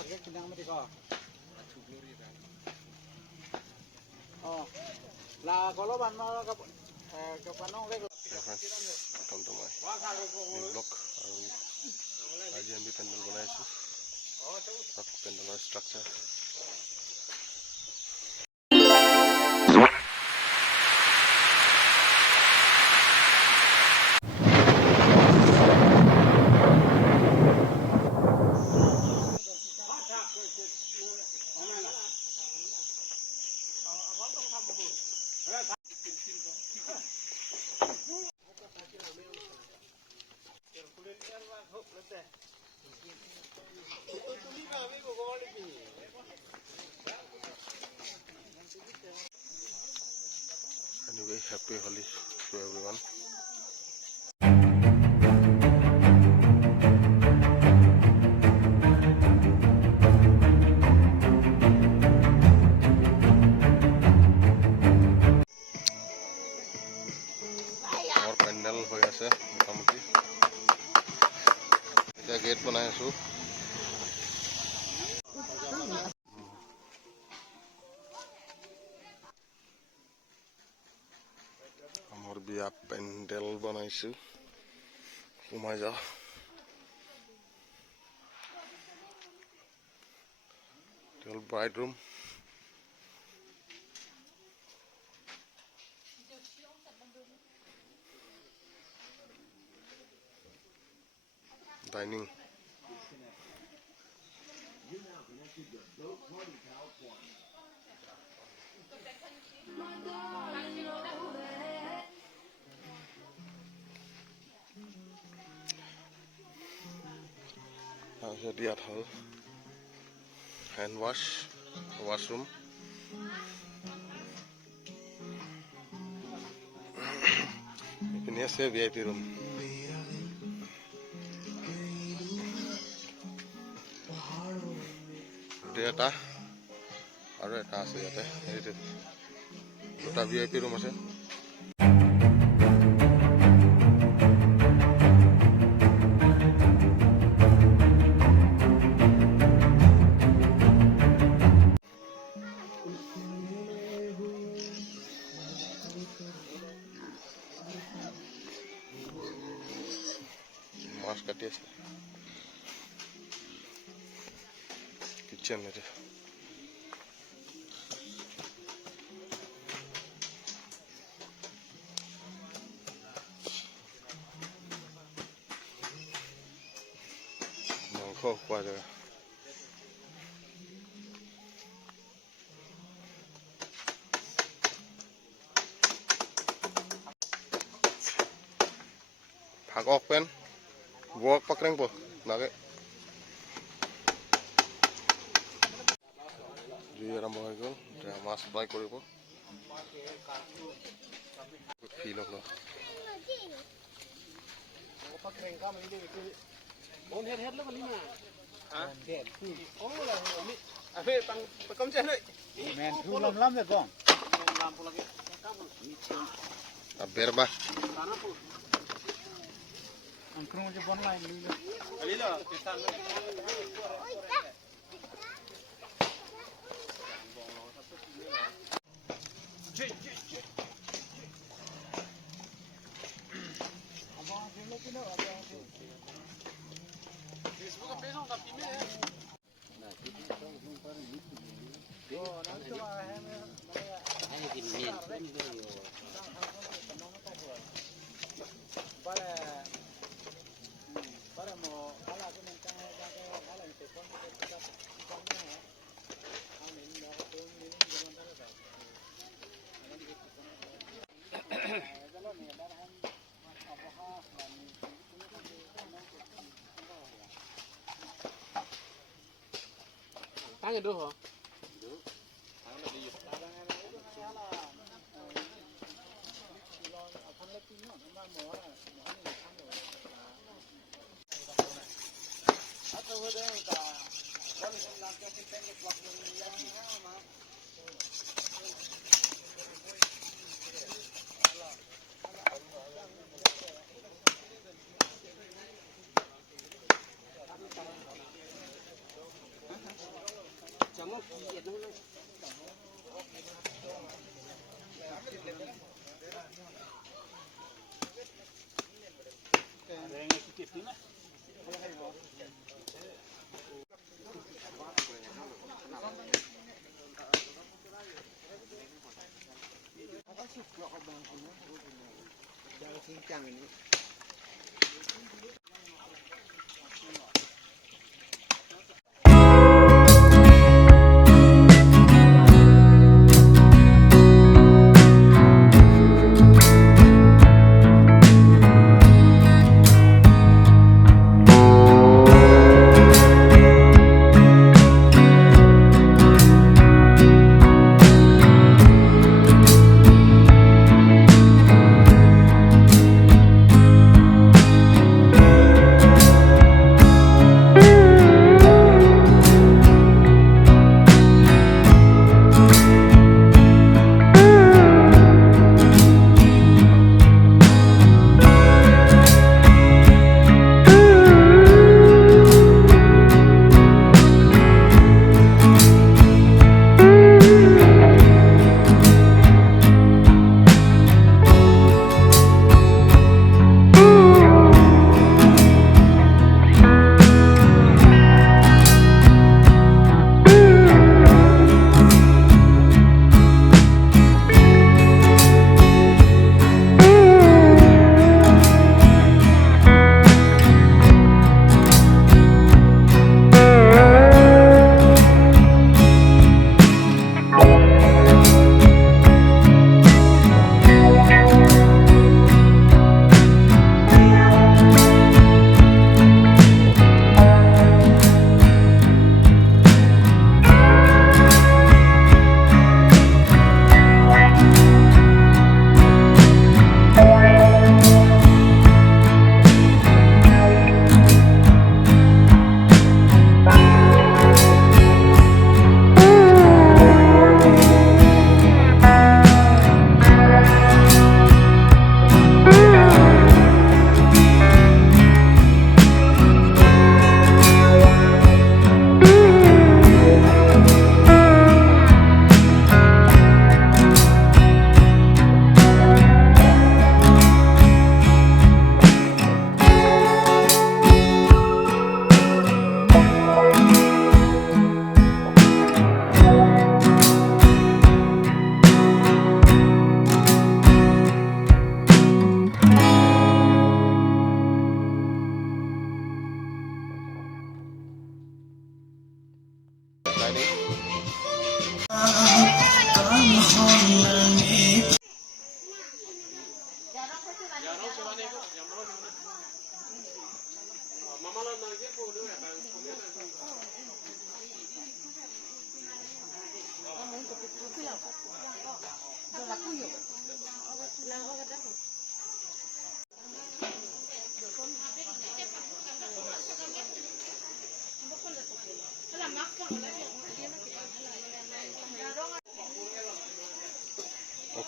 target kinang mati ko. Oh. La kalau ban mau ke panong le. Welcome to my new vlog. Aji ambi pendal banaisu. Pendal structure. Anyway, happy Holi to everyone. Our pandal hoy ase motamoti. Eta gate banai asu. Amor biya pandal banaisu. Umai ja. Till bride room. Dining. Jadi hall. Hand wash. Washroom. Ini ase VIP room. Eta aru eta ase yate eite duta VIP room ase mas kati ase kitchen ate mangkok pada Hak pen work pakreng po nage ji arambo hoy gol eta mas fry koribo feel of lo pakreng ka mandi itu. On head lo kali na. Ha? Head. Oh la ni. Abe pang pakom chen noi. Men thu lam de gong. Lam po lagi. berba Sana po. Ang krong je bon line lilo. Lilo, kita na. Tanya dulu.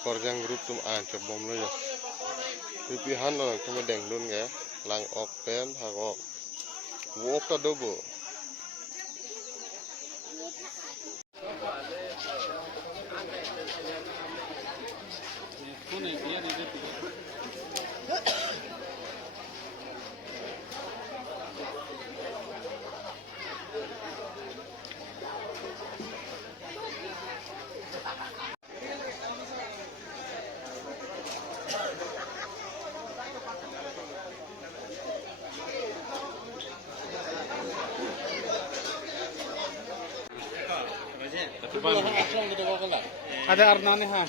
Korjang grup tum an cebom lo ya. Pipihan lo cuma dengdun ya. Lang ok pen hak ok. Wok ta dobo. Ada Arnani ha.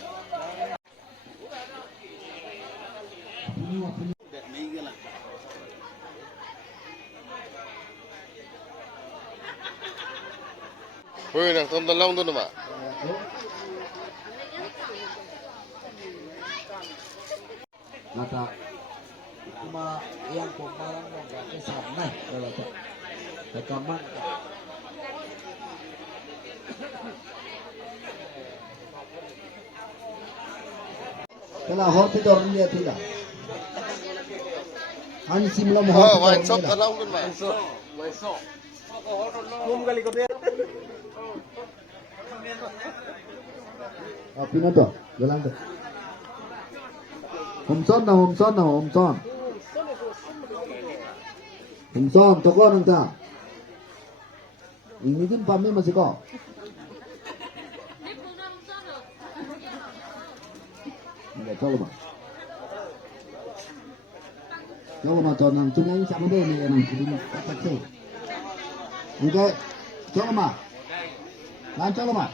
Woi, nang tonton long tu nama. Mata cuma yang pemalang yang gak kesana kalau tak rekaman. Kena hot itu orang dia tidak. Hanya simla mohon. Oh, wine shop ta long tu nama. Besok. Belum kali kau Pina to, jalan to. Homson na homson na homson. Homson, toko nang ta. Ini din pami masih kok. Enggak coba bang. Coba mah tuh nang tunai sama deh nih nang ini kata sih. Enggak, coba mah. Nang coba mah.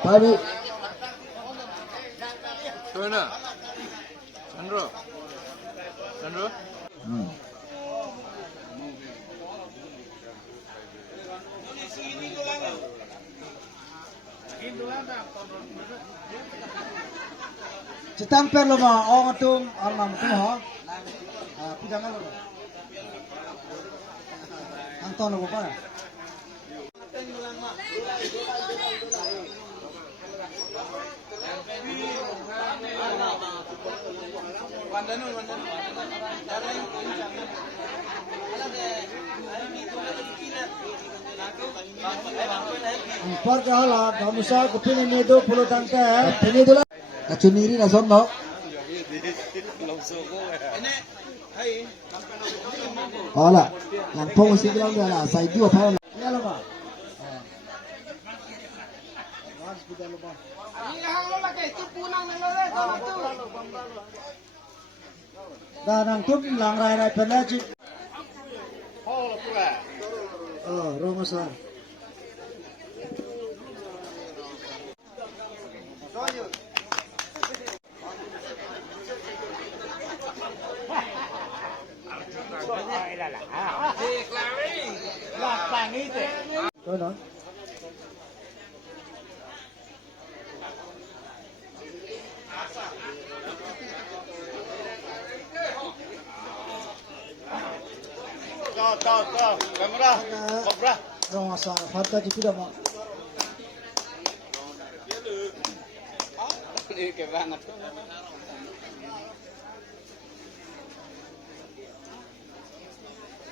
Tadi. Mana? Sandro. Sandro? Cetang per lo mah, orang tung alam tu ha. Pidangan lo. Anton lo apa? Ampar kalah, kamu sah kepingin itu puluh tangkai. Ini dulu. Kacuniri nason no. Olah, lampung sih bilang dia lah. Saya dua tahun. Ini lo mah. Dan ang tuh lang rai penajik. Oh, Romasar. Đó. Kamera, kamera. Romasar, harta juga mau. Ini kayak banget.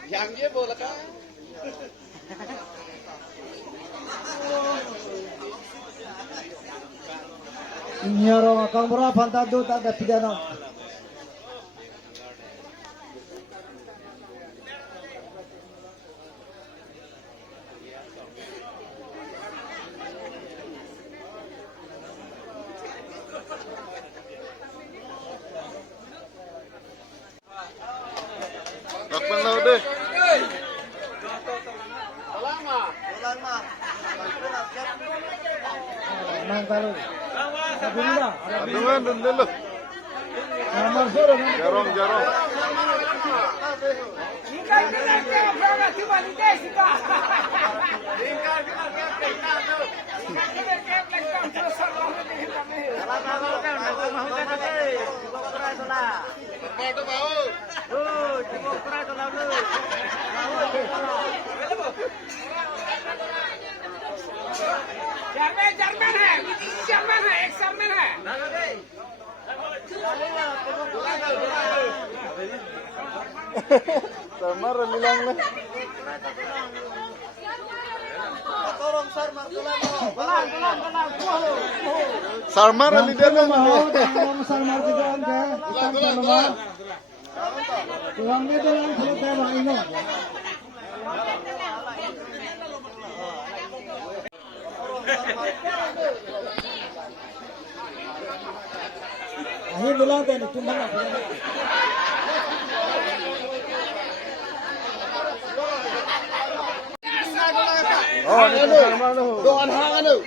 Yang dia boleh kan? Ini orang kamera pantado tak ada pidana. Rakman na deh. Nang kalau. Alhamdulillah. Adungan dulu. Nomor suruh. Jarong. German है, जर्मन है, एक जर्मन है। Sama remilang lah. Sarmar ali dia lah. Sarmar juga ada. Tulang dia tulang kalau tembak ini. Akhir bilang tadi tumbang apa? Oh, ini Sarmar tu. Doan hang tu.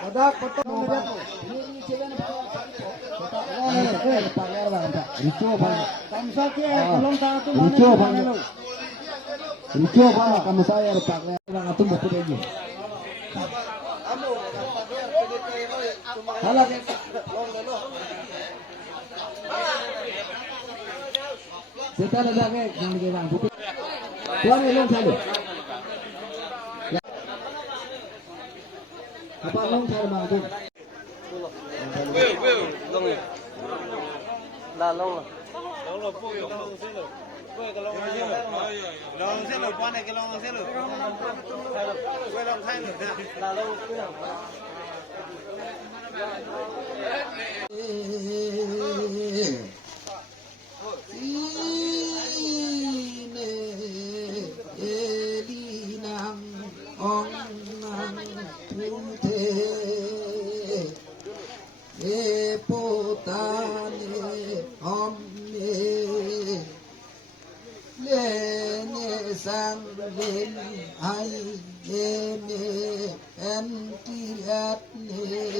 Badak potong dia tu. Ini cewek Rico bang. Kamsa ke belum tahu tu mana. Rico bang, kamu saya pakai bang atum betul lagi. Halah. Kita ada lagi yang bang. Tuan elong saja. Apa long saya mau tu? Long xe lửa quan này cái long xe lửa. Quay long thay lửa nè. Sang lên ai em ti at ne